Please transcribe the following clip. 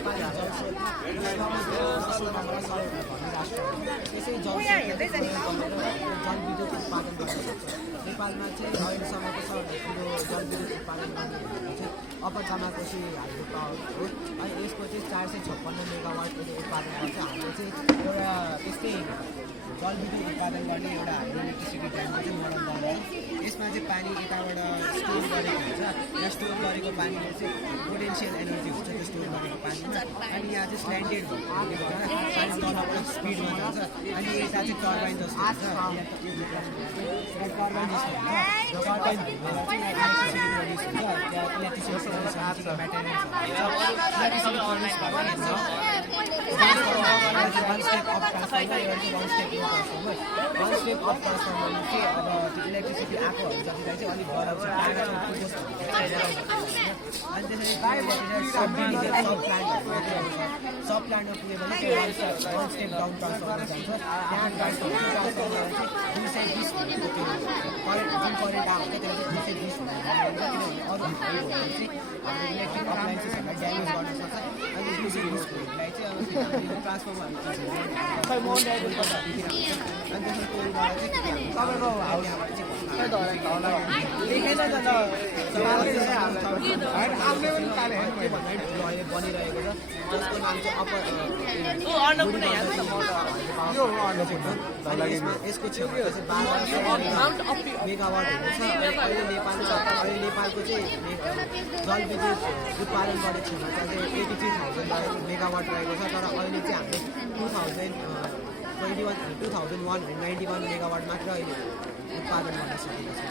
नेपाली त्यसै जलविद्युत उत्पादन गर्न सक्छ नेपालमा चाहिँ अहिलेसम्मको सबभन्दा ठुलो जलविद्युत उत्पादन गर्ने भनेको चाहिँ अप्पर कामाकोशी हाइड्रो पावर हो अनि यसको चाहिँ 456 मेगावाट उत्पादन गर्छ हामीले चाहिँ एउटा त्यस्तै जलविद्युत उत्पादन गर्ने एउटा हाइड्रो इलेक्ट्रिसिटी प्लान्टमा चाहिँ मोडल बनाउँछ यसमा चाहिँ पानी यताबाट स्टोर गरेको हुन्छ र स्टोर गरेको पानीले चाहिँ पोटेन्सियल एनर्जी हुन्छ त्यो स्टोर गरेको पानीमा अनि यहाँ चाहिँ स्ल्यान्डेड पानी तलबाट स्पिडमा जान्छ अनि यता चाहिँ टर्बाइन जस्तो हुन्छ टर्बाइन जस्तो हुन्छ र टर्बाइन घुमेर चाहिँ इलेक्ट्रिसिटी प्रड्युस हुन्छ त्यहाँ इलेक्ट्रिसिटी प्रड्युस गर्ने materials one step up transformer one step up transformer चाहिँ अब त्यो इलेक्ट्रिसिटी आएकोहरू जतिलाई चाहिँ अलिक बढाउँछ अनि त्यसरी सब प्लान्टमा पुग्यो भने त्यो one step डाउन ट्रान्सफर्मर जान्छ त्यहाँ ट्रान्सफर्मर चाहिँ 220 भनेको त्यो जुन करेन्ट आउँछ त्यसले चाहिँ 220 हुँदैन किनभने अरू हाई भोल्टेज चाहिँ हाम्रो इलेक्ट्रिक अप्लायन्सेसहरूलाई ड्यामेज गर्न सक्छ अनि 220 भोल्टलाई चाहिँ अब ट्रान्सफर्मर खै म ड्यामेज गर्दा देखिरहेको छ अनि त्यसको कोइलबाट चाहिँ तपाईँको हाउसबाट चाहिँ देखेन त आउने पनि काले अहिले बनिरहेको छ जसको नाम चाहिँ अप्पर यसको क्षमता चाहिँ 12 मेगावाट हुन्छ अहिले नेपालको चाहिँ जलविद्युत उत्पादन गर्ने क्षमता चाहिँ 83,000 मेगावाट रहेको छ तर अहिले चाहिँ हामीले 2001 मेगावाट मात्र अहिले उत्पादन गर्न सकेको छ